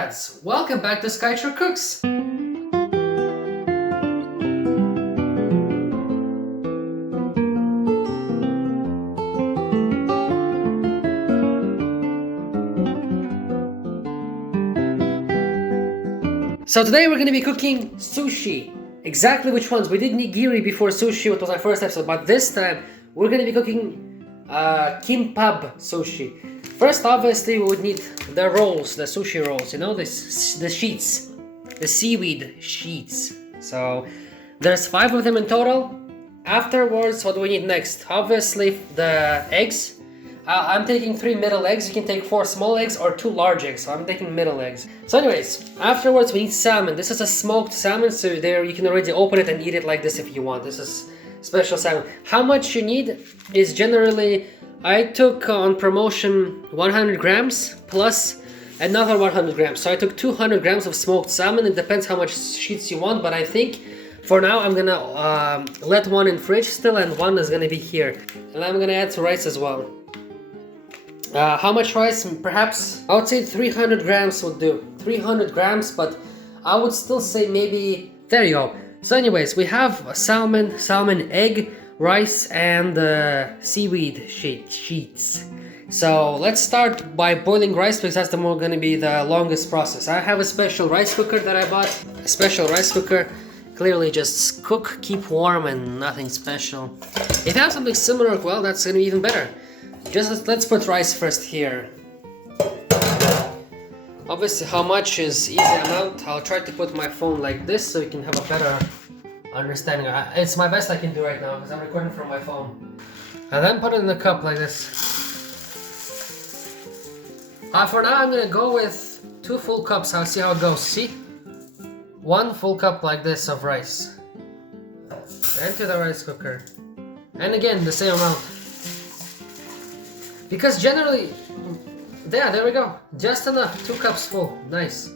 lads, welcome back to Skychrew Cooks! So today we're going to be cooking sushi. Exactly which ones? We did nigiri before sushi, which was our first episode, but this time we're going to be cooking Kimbap sushi. First, obviously, we would need the rolls, the sushi rolls, you know, the sheets, the seaweed sheets. So there's 5 of them in total. Afterwards, what do we need next? Obviously, the eggs. I'm taking 3 middle eggs. You can take 4 small eggs or 2 large eggs. So I'm taking middle eggs. So anyways, afterwards we need salmon. This is a smoked salmon, so there you can already open it and eat it like this if you want. This is special salmon. How much you need is generally, I took on promotion 100 grams plus another 100 grams. So I took 200 grams of smoked salmon. It depends how much sheets you want, but I think for now I'm gonna let one in fridge still, and one is gonna be here. And I'm gonna add some rice as well. How much rice? Perhaps I would say 300 grams would do. 300 grams, but I would still say maybe, there you go. So anyways, we have salmon, egg, rice, and seaweed sheets. So let's start by boiling rice, because that's going to be the longest process. I have a special rice cooker that I bought. A special rice cooker. Clearly just cook, keep warm, and nothing special. If you have something similar, well, that's going to be even better. Just let's put rice first here. Obviously, how much is easy amount. I'll try to put my phone like this so you can have a better understanding. It's my best I can do right now because I'm recording from my phone. And then put it in the cup like this. For now, I'm gonna go with 2 full cups. I'll see how it goes. See, 1 full cup like this of rice. Into the rice cooker, and again the same amount. Because generally, there we go. Just enough, 2 cups full. Nice.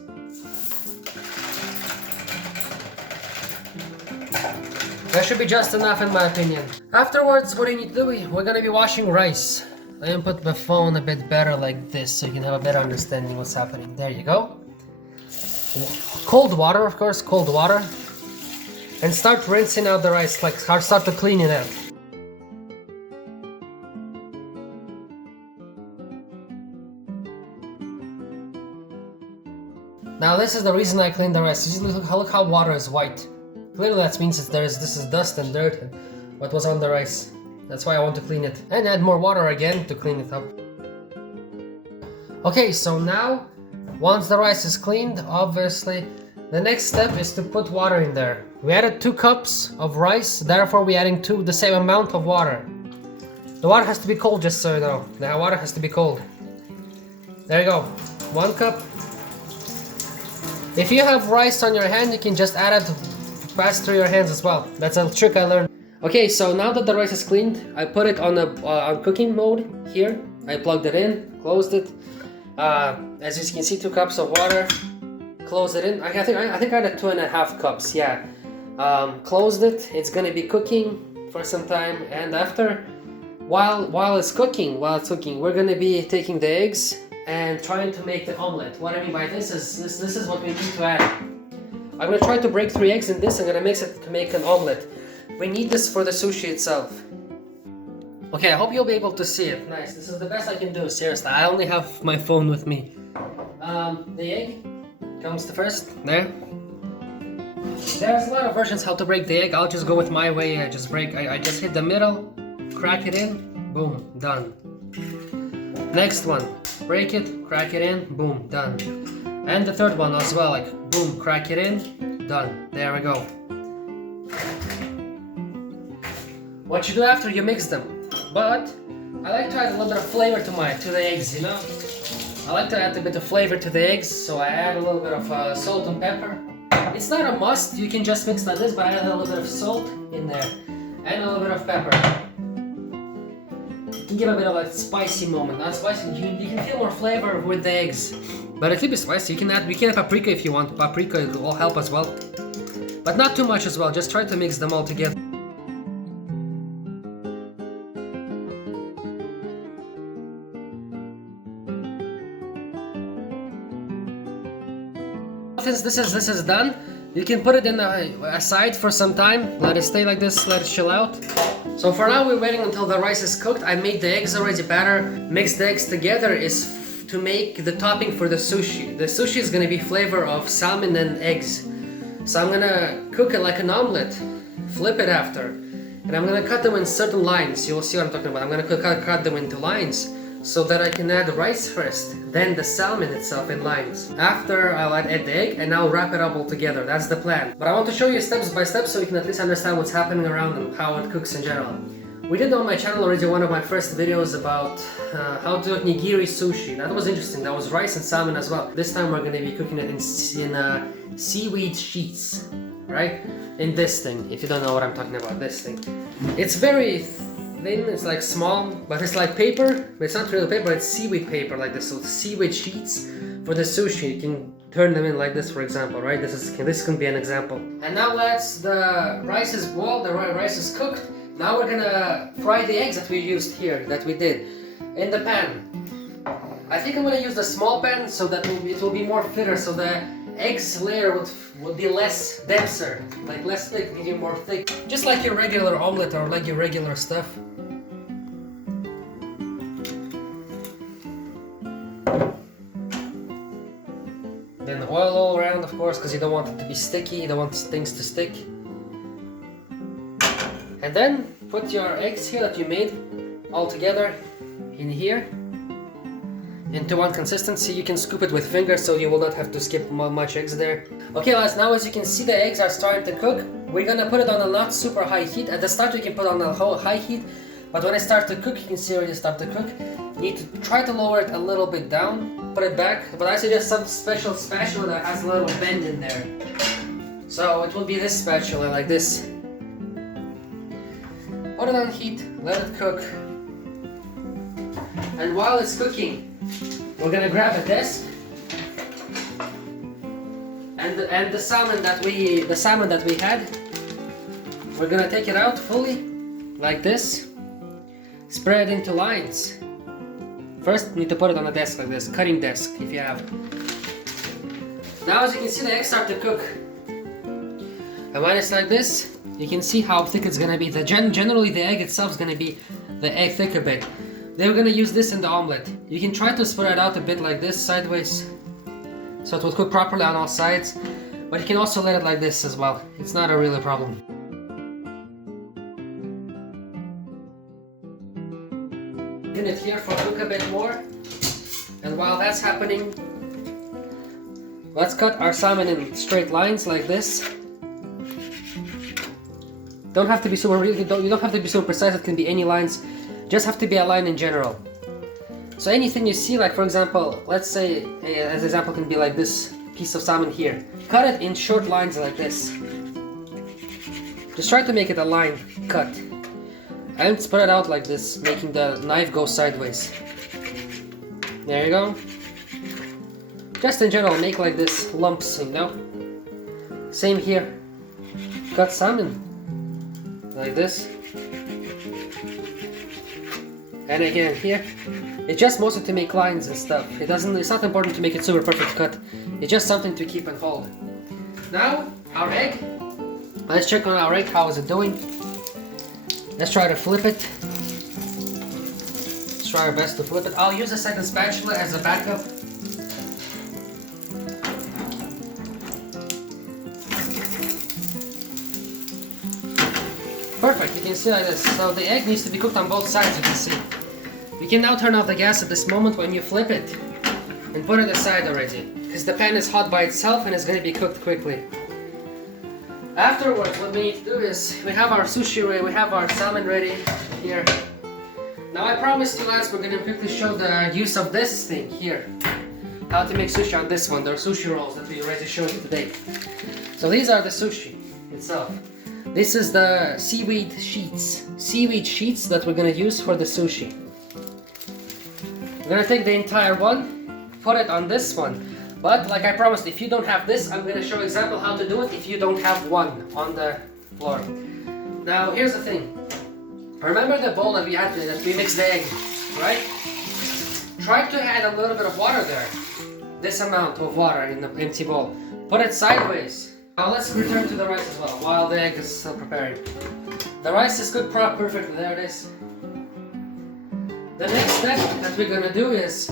That should be just enough in my opinion. Afterwards, what do you need to do? We're gonna be washing rice. Let me put my phone a bit better like this so you can have a better understanding what's happening. There you go. Cold water, of course, cold water. And start rinsing out the rice, like start to clean it out. Now this is the reason I clean the rice. Look how water is white. Clearly that means this is dust and dirt and what was on the rice. That's why I want to clean it. And add more water again to clean it up. Okay, so now, once the rice is cleaned, obviously, the next step is to put water in there. We added 2 cups of rice, therefore we're adding the same amount of water. The water has to be cold, just so you know. The water has to be cold. There you go. 1 cup. If you have rice on your hand, you can just add it pass through your hands as well. That's a trick I learned. Okay, so now that the rice is cleaned, I put it on on cooking mode here. I plugged it in, closed it. As you can see, 2 cups of water. Close it in. I think I added 2.5 cups. Yeah. Closed it. It's gonna be cooking for some time, and after, while it's cooking, we're gonna be taking the eggs and trying to make the omelet. What I mean by this is what we need to add. I'm gonna try to break 3 eggs in this. I'm gonna mix it to make an omelet. We need this for the sushi itself. Okay, I hope you'll be able to see it. Nice. This is the best I can do. Seriously, I only have my phone with me. The egg comes the first. There. There's a lot of versions how to break the egg. I'll just go with my way. I just hit the middle, crack it in, boom, done. Next one. Break it, crack it in, boom, done. And the third one as well, like boom, crack it in, done. There we go. What you do after, you mix them. But I like to add a little bit of flavor to the eggs, you know? I like to add a bit of flavor to the eggs, so I add a little bit of salt and pepper. It's not a must, you can just mix like this, but I add a little bit of salt in there and a little bit of pepper. You can give a bit of a spicy moment. Not spicy, you can feel more flavor with the eggs. But it could be spicy. You can add paprika if you want. Paprika will help as well. But not too much as well. Just try to mix them all together. since this is done, you can put it in aside for some time. Let it stay like this, let it chill out. So for now we're waiting until the rice is cooked. I made the eggs already batter. Mix the eggs together is to make the topping for the sushi. The sushi is gonna be flavor of salmon and eggs. So I'm gonna cook it like an omelet, flip it after, and I'm gonna cut them in certain lines. You'll see what I'm talking about. I'm gonna cut them into lines so that I can add the rice first, then the salmon itself in lines. After I'll add the egg and I'll wrap it up all together. That's the plan. But I want to show you steps by step so you can at least understand what's happening around and how it cooks in general. We did on my channel already one of my first videos about how to cook nigiri sushi. That was interesting. That was rice and salmon as well. This time we're going to be cooking it in seaweed sheets, right? In this thing, if you don't know what I'm talking about, this thing. It's very thin, it's like small, but it's like paper, but it's not real paper, it's seaweed paper like this. So seaweed sheets for the sushi, you can turn them in like this, for example, right? This can be an example. And now the rice is boiled, the rice is cooked. Now we're gonna fry the eggs that we used here, that we did, in the pan. I think I'm gonna use the small pan so that it will be more fitter, so the eggs layer would be less denser, like less thick, maybe more thick. Just like your regular omelet or like your regular stuff. Then oil all around, of course, because you don't want it to be sticky, you don't want things to stick. And then put your eggs here that you made all together in here into one consistency. You can scoop it with fingers so you will not have to skip much eggs there. Okay lads, now as you can see the eggs are starting to cook. We're gonna put it on a not super high heat. At the start you can put on a high heat, but when it starts to cook, you can see already start to cook. You need to try to lower it a little bit down, put it back, but I suggest some special spatula that has a little bend in there. So it will be this spatula like this. Put it on heat, let it cook. And while it's cooking, we're gonna grab a desk and the salmon that we had, we're gonna take it out fully, like this. Spread it into lines. First, you need to put it on a desk like this, cutting desk if you have. Now as you can see, the eggs start to cook. And when it's like this, you can see how thick it's gonna be. Generally the egg itself is gonna be the egg thicker bit. Then we're gonna use this in the omelet. You can try to spread it out a bit like this, sideways, so it will cook properly on all sides. But you can also let it like this as well. It's not a real problem. Leave it here for cook a bit more. And while that's happening, let's cut our salmon in straight lines like this. Don't have to be super, you don't have to be super precise. It can be any lines. Just have to be a line in general. So anything you see, like for example, let's say as an example can be like this piece of salmon here. Cut it in short lines like this. Just try to make it a line cut. And spread it out like this, making the knife go sideways. There you go. Just in general, make like this lumps, you know. Same here. Cut salmon like this. And again here, it's just mostly to make lines and stuff. It's not important to make it super perfect cut. It's just something to keep and hold. Now, our egg. Let's check on our egg, how is it doing. Let's try to flip it. Let's try our best to flip it. I'll use a second spatula as a backup. Perfect, you can see like this. So the egg needs to be cooked on both sides, you can see. You can now turn off the gas at this moment when you flip it and put it aside already, because the pan is hot by itself and it's going to be cooked quickly. Afterwards, what we need to do is, we have our sushi ready, we have our salmon ready here. Now I promised you lads, we're going to quickly show the use of this thing here. How to make sushi on this one, the sushi rolls that we already showed you today. So these are the sushi itself. This is the seaweed sheets. Seaweed sheets that we're going to use for the sushi. We're going to take the entire one, put it on this one. But like I promised, if you don't have this, I'm going to show example how to do it if you don't have one on the floor. Now here's the thing. Remember the bowl that we had that we mixed the egg, right? Try to add a little bit of water there. This amount of water in the empty bowl. Put it sideways. Now let's return to the rice as well while the egg is still preparing. The rice is cooked perfectly. There it is. The next step that we're gonna do is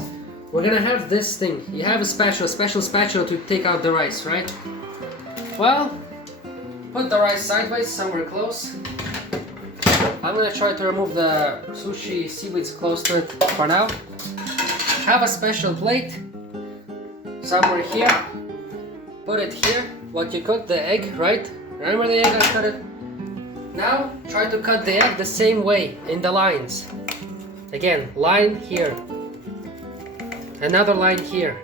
we're gonna have this thing. You have a special spatula to take out the rice, right? Well, put the rice sideways somewhere close. I'm gonna try to remove the sushi seaweeds close to it for now. Have a special plate somewhere here. Put it here. What you cooked, the egg, right? Remember the egg I cut it? Now try to cut the egg the same way in the lines. Again, line here. Another line here.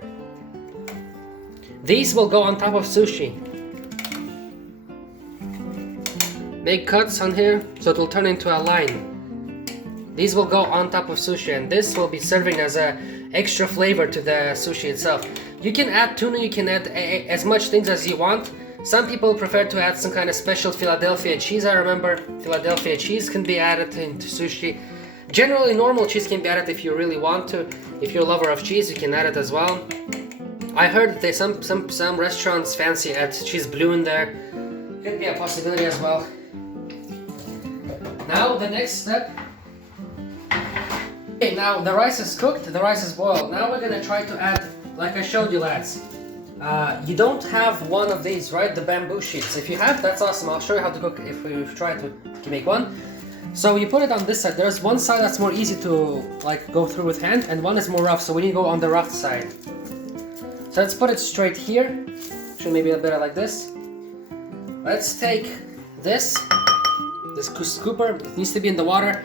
These will go on top of sushi. Make cuts on here so it will turn into a line. These will go on top of sushi, and this will be serving as a extra flavor to the sushi itself. You can add tuna, you can add as much things as you want. Some people prefer to add some kind of special Philadelphia cheese. I remember Philadelphia cheese can be added into sushi. Generally, normal cheese can be added if you really want to. If you're a lover of cheese, you can add it as well. I heard that some restaurants fancy add cheese blue in there. Could be a possibility as well. Now the next step. Okay, now the rice is cooked, the rice is boiled. Now we're gonna try to add, like I showed you lads. You don't have one of these, right? The bamboo sheets. If you have, that's awesome. I'll show you how to cook if we try to make one. So you put it on this side. There's one side that's more easy to like go through with hand, and one is more rough, so we need to go on the rough side. So let's put it straight here. Should maybe a bit like this. Let's take this scooper. It needs to be in the water.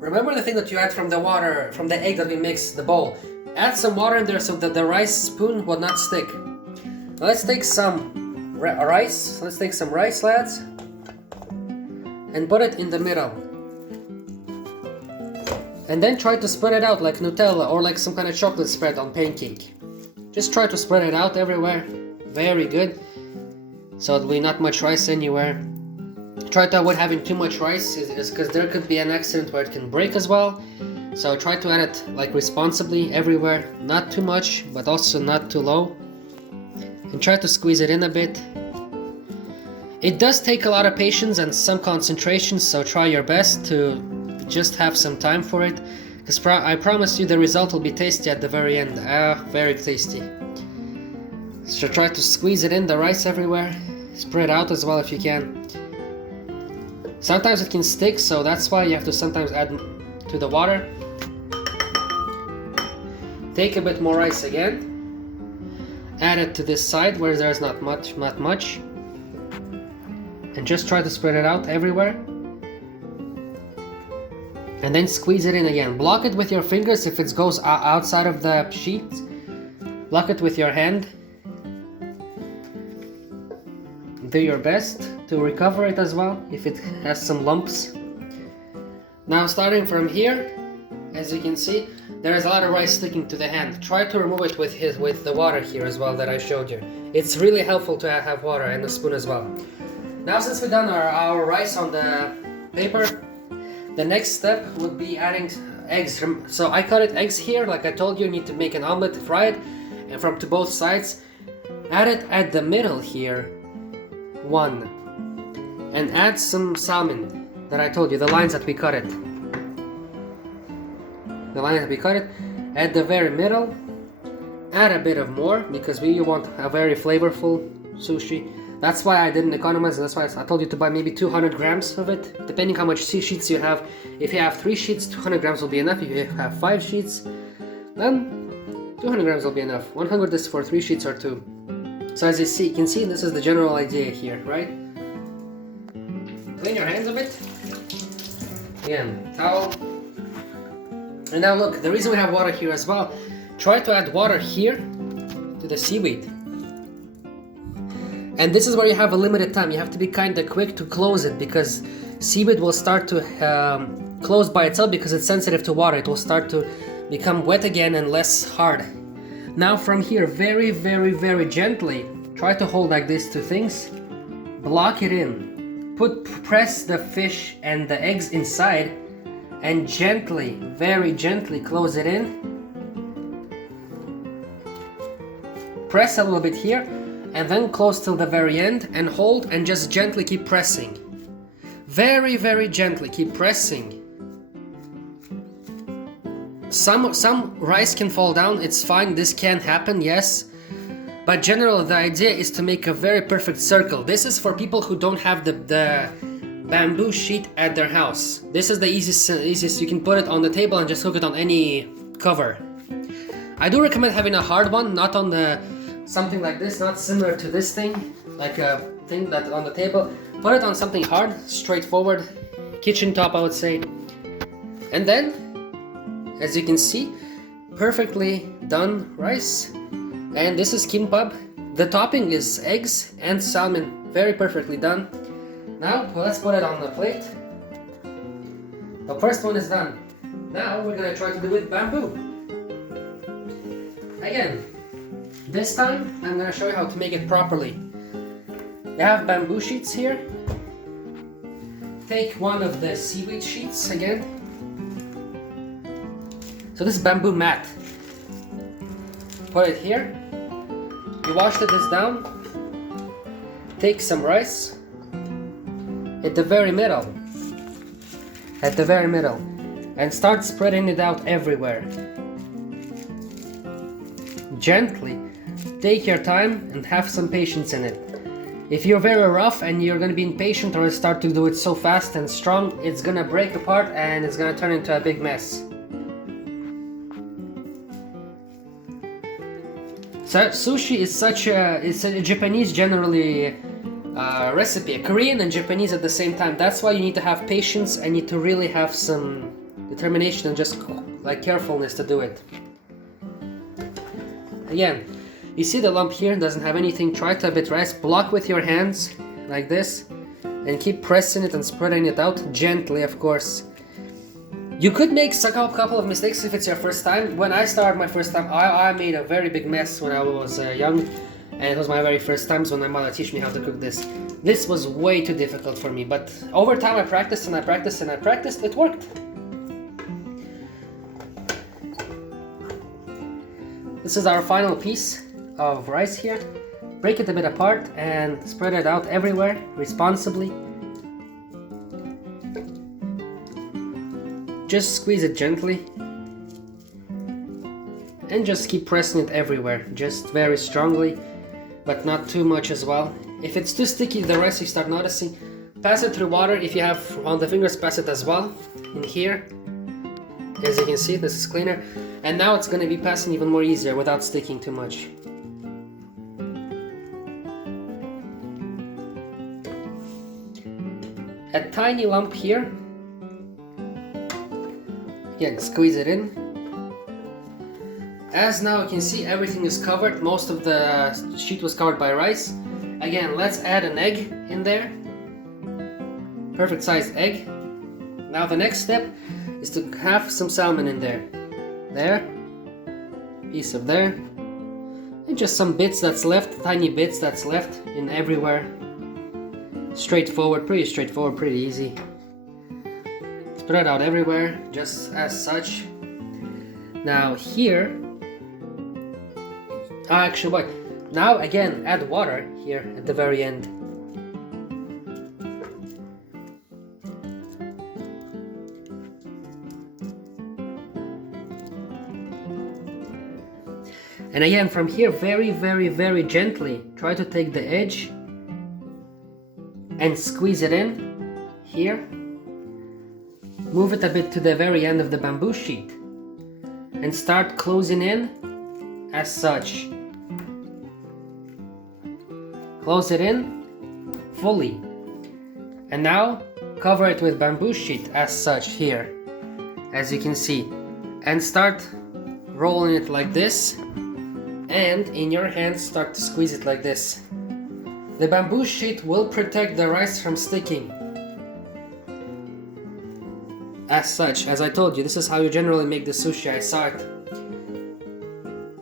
Remember the thing that you add from the water, from the egg that we mixed, the bowl. Add some water in there so that the rice spoon will not stick. Now let's take some rice. Let's take some rice, lads, and put it in the middle. And then try to spread it out like Nutella or like some kind of chocolate spread on pancake. Just try to spread it out everywhere. Very good. So there'll be not much rice anywhere. Try to avoid having too much rice, is because there could be an accident where it can break as well. So try to add it like responsibly everywhere. Not too much, but also not too low. And try to squeeze it in a bit. It does take a lot of patience and some concentration, so try your best to just have some time for it. Because I promise you the result will be tasty at the very end. Very tasty. So try to squeeze it in, the rice everywhere. Spread out as well if you can. Sometimes it can stick, so that's why you have to sometimes add to the water. Take a bit more rice again. Add it to this side where there's not much. And just try to spread it out everywhere. And then squeeze it in again. Block it with your fingers if it goes outside of the sheet. Block it with your hand. Do your best to recover it as well if it has some lumps. Now starting from here, as you can see, there is a lot of rice sticking to the hand. Try to remove it with the water here as well that I showed you. It's really helpful to have water and a spoon as well. Now since we've done our rice on the paper, the next step would be adding eggs. So I cut it eggs here, like I told you, need to make an omelet, fry it, and from to both sides. Add it at the middle here. One. And add some salmon that I told you, the lines that we cut it. The lines that we cut it. At the very middle, add a bit of more because we want a very flavorful sushi. That's why I didn't economize, and that's why I told you to buy maybe 200 grams of it, depending how much sheets you have. If you have 3 sheets, 200 grams will be enough. If you have 5 sheets, then 200 grams will be enough. 100 is for 3 sheets or 2. So as you can see, this is the general idea here, right? Clean your hands a bit. Again, towel. And now look, the reason we have water here as well, try to add water here to the seaweed. And this is where you have a limited time. You have to be kind of quick to close it because seaweed will start to close by itself because it's sensitive to water. It will start to become wet again and less hard. Now from here, very, very, very gently, try to hold like these two things. Block it in. Press the fish and the eggs inside and gently, very gently close it in. press a little bit here and then close till the very end and hold and just gently keep pressing. Very, very gently keep pressing. Some rice can fall down, it's fine, this can happen, yes. But generally the idea is to make a very perfect circle. This is for people who don't have the bamboo sheet at their house. This is the easiest. You can put it on the table and just hook it on any cover. I do recommend having a hard one, not on the something like this, not similar to this thing, like a thing that on the table. Put it on something hard, straightforward, kitchen top I would say. And then, as you can see, perfectly done rice. And this is kimbap. The topping is eggs and salmon, very perfectly done. Now let's put it on the plate. The first one is done. Now we're gonna try to do it bamboo. Again, this time I'm gonna show you how to make it properly. You have bamboo sheets here. Take one of the seaweed sheets again. So this is bamboo mat. Put it here. You wash this down. Take some rice. At the very middle. At the very middle. And start spreading it out everywhere. Gently. Take your time and have some patience in it. If you're very rough and you're gonna be impatient or start to do it so fast and strong, it's gonna break apart and it's gonna turn into a big mess. So, sushi is it's a Japanese generally recipe, a Korean and Japanese at the same time. That's why you need to have patience and you need to really have some determination and just like carefulness to do it. Again, you see the lump here doesn't have anything. Try to have it rice. Block with your hands like this and keep pressing it and spreading it out gently, of course. You could make a couple of mistakes if it's your first time. When I started my first time, I made a very big mess when I was young, and it was my very first times when my mother taught me how to cook this. This was way too difficult for me, but over time I practiced and I practiced and I practiced, it worked. This is our final piece of rice here. Break it a bit apart and spread it out everywhere responsibly. Just squeeze it gently and just keep pressing it everywhere, just very strongly, but not too much as well. If it's too sticky, the rice you start noticing, pass it through water. If you have on the fingers, pass it as well in here. As you can see, this is cleaner, and now it's going to be passing even more easier without sticking too much. A tiny lump here. Again, squeeze it in. As now you can see, everything is covered. Most of the sheet was covered by rice. Again, let's add an egg in there. Perfect sized egg. Now the next step is to have some salmon in there. There. Piece of there. And just some bits that's left, tiny bits that's left in everywhere. Straightforward, pretty easy. Spread out everywhere, just as such. Now here, actually wait, now again add water here at the very end. And again from here, very gently, try to take the edge and squeeze it in here. Move it a bit to the very end of the bamboo sheet and start closing in as such. Close it in fully. And now cover it with bamboo sheet as such here, as you can see. And start rolling it like this. And in your hands start to squeeze it like this. The bamboo sheet will protect the rice from sticking. As such, as I told you, this is how you generally make the sushi. I saw it.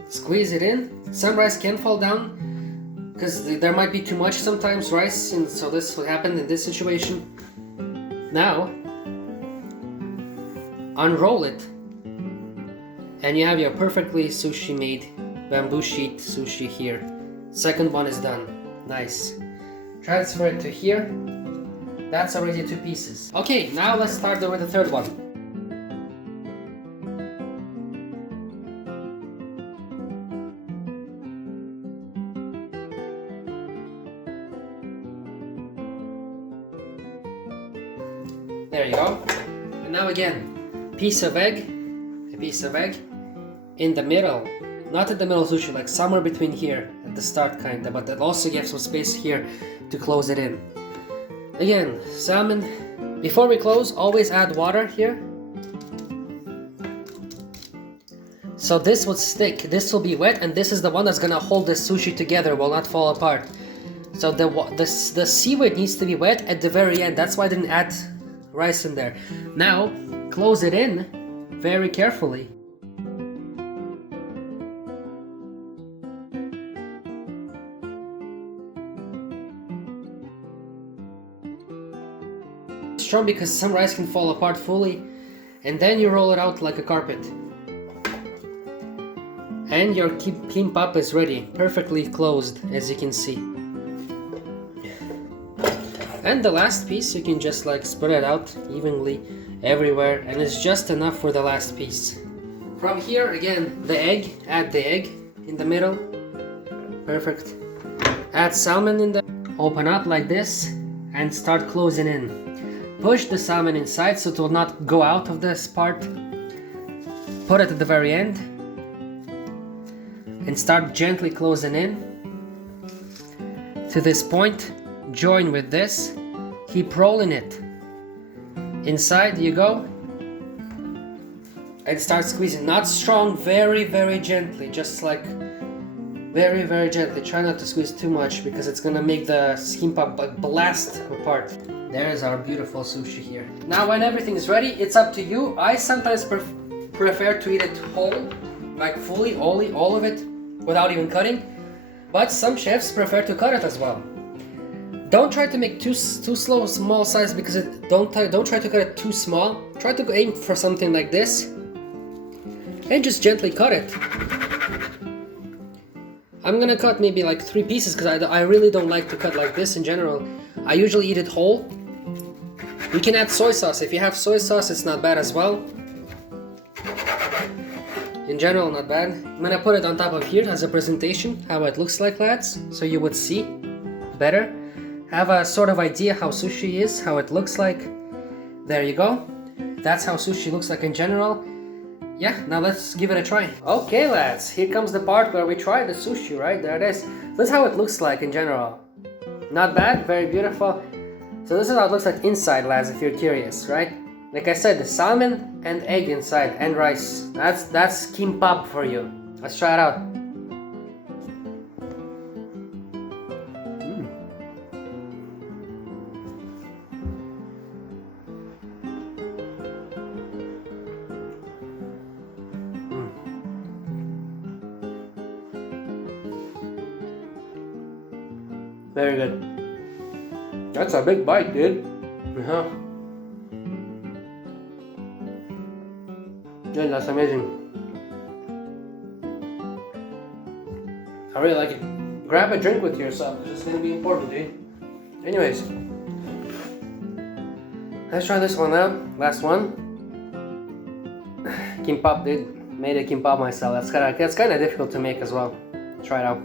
Squeeze it in. Some rice can fall down because there might be too much sometimes rice, and so this will happen in this situation. Now, unroll it, and you have your perfectly sushi made bamboo sheet sushi here. Second one is done. Nice. Transfer it to here. That's already 2 pieces. Okay, now let's start with the third one. There you go. And now again, a piece of egg in the middle. Not at the middle sushi, like somewhere between here at the start kinda, but that also gives some space here to close it in. Again, salmon. Before we close, always add water here. So this would stick, this will be wet, and this is the one that's gonna hold the sushi together, will not fall apart. So the seaweed needs to be wet at the very end. That's why I didn't add rice in there. Now, close it in very carefully. Strong because some rice can fall apart fully, and then you roll it out like a carpet. And your kimbap is ready, perfectly closed, as you can see. And the last piece, you can just like spread it out evenly everywhere, and it's just enough for the last piece. From here, again, the egg, add the egg in the middle. Perfect. Add salmon in there, open up like this, and start closing in. Push the salmon inside so it will not go out of this part. Put it at the very end, and start gently closing in. To this point, join with this, keep rolling it. Inside you go, and start squeezing. Not strong, very, very gently, just like very, very gently. Try not to squeeze too much because it's gonna make the kimbap blast apart. There's our beautiful sushi here. Now when everything is ready, it's up to you. I sometimes prefer to eat it whole, like fully, all of it, without even cutting. But some chefs prefer to cut it as well. Don't try to make too small size because don't try to cut it too small. Try to aim for something like this, and just gently cut it. I'm gonna cut maybe like 3 pieces because I really don't like to cut like this in general. I usually eat it whole. You can add soy sauce. If you have soy sauce, it's not bad as well. In general, not bad. I'm gonna put it on top of here as a presentation, how it looks like, lads, so you would see better. Have a sort of idea how sushi is, how it looks like. There you go. That's how sushi looks like in general. Yeah, now let's give it a try. Okay, lads, here comes the part where we try the sushi, right? There it is. This is how it looks like in general. Not bad, very beautiful. So this is how it looks like inside, lads, if you're curious, right? Like I said, the salmon and egg inside and rice. That's kimbap for you. Let's try it out. Very good. That's a big bite, dude. Yeah. Yeah, that's amazing. I really like it. Grab a drink with yourself. This is gonna be important, dude. Anyways, let's try this one out. Last one. Kimbap, dude. Made a kimbap myself. That's kind of difficult to make as well. Try it out.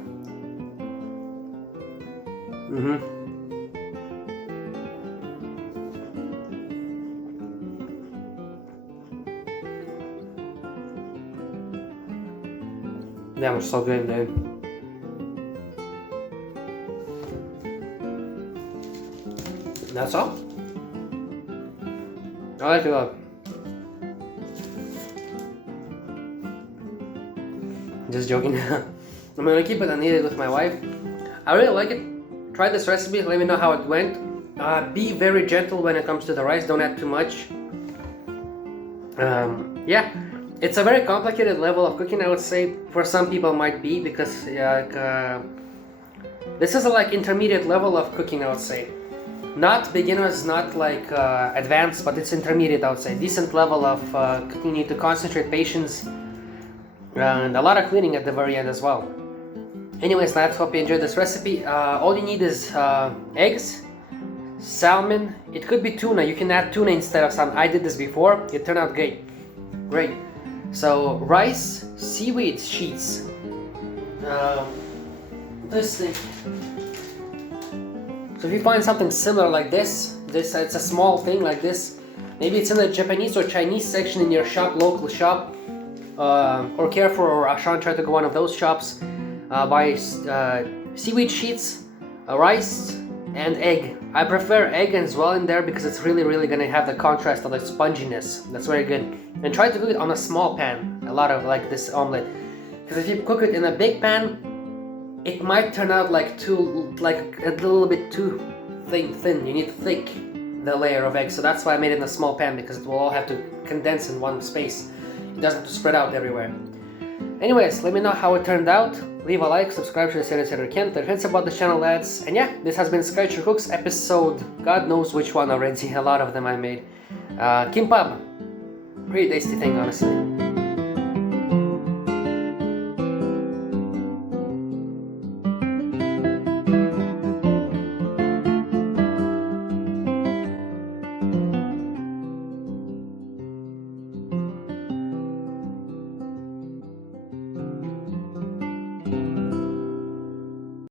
That was so good, dude. That's all? I like it a lot. Just joking. I'm gonna keep it and eat it with my wife. I really like it. Try this recipe, let me know how it went. Be very gentle when it comes to the rice, don't add too much. Yeah, it's a very complicated level of cooking, I would say. For some people might be, because this is a like intermediate level of cooking, I would say. Not beginners, not like advanced, but it's intermediate, I would say. Decent level of cooking. You need to concentrate, patience, and a lot of cleaning at the very end as well. Anyways, lads, hope you enjoyed this recipe. All you need is eggs, salmon. It could be tuna. You can add tuna instead of salmon. I did this before. It turned out great. So rice, seaweed sheets. This thing. So if you find something similar like this, it's a small thing like this. Maybe it's in the Japanese or Chinese section in your shop, local shop, or Carrefour or Auchan. Try to go one of those shops. Buy seaweed sheets, rice, and egg. I prefer egg as well in there because it's really gonna have the contrast of the sponginess. That's very good. And try to cook it on a small pan. A lot of like this omelet, because if you cook it in a big pan, it might turn out like a little bit too thin. You need to thick the layer of egg. So that's why I made it in a small pan, because it will all have to condense in one space. It doesn't have to spread out everywhere. Anyways, let me know how it turned out. Leave a like, subscribe to the channel if you can. Tell friends about the channel, lads. And yeah, this has been Skychrew Cooks episode, God knows which one already. A lot of them I made. Kimbap. Pretty tasty thing, honestly.